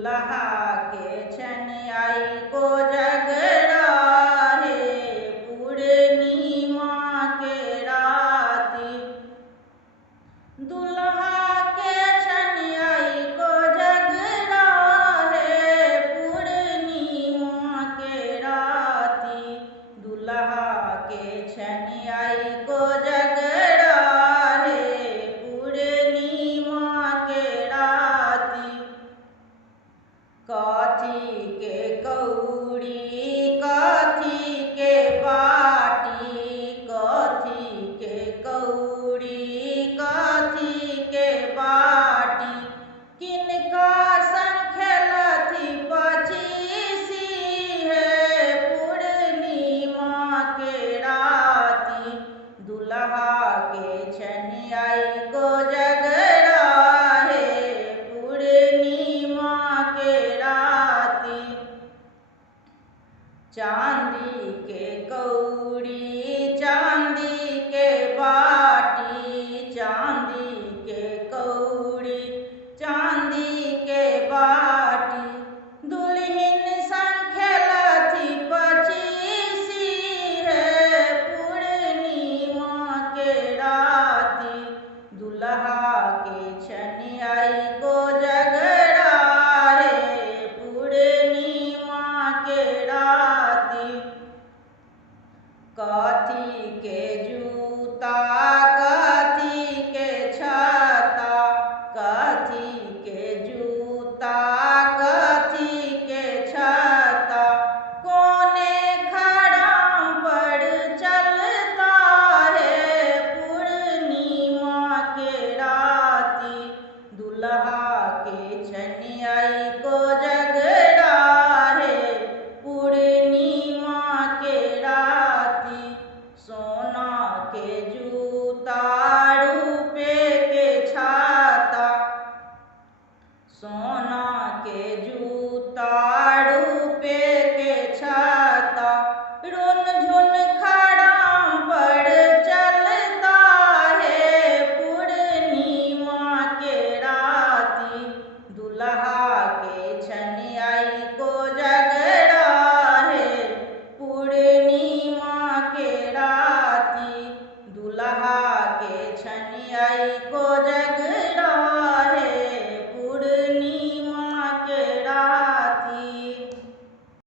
दुल्हा के छनियाई को जगरा है पूर्णिमा के राती। दुल्हा के छनियाई को जगरा है पूर्णिमा के राती। दुल्हा के छनियाई को जगरा है पूर्णिमा के राती। काथी के कौड़ी काथी के बाटी, काथी के कौड़ी काथी के बाटी। किनका संग खेलथी पचीसी है पूर्णिमा के राती। दुल्हा के छनियाई को जगरा है पूर्णिमा के राती। चांदी के कौड़ी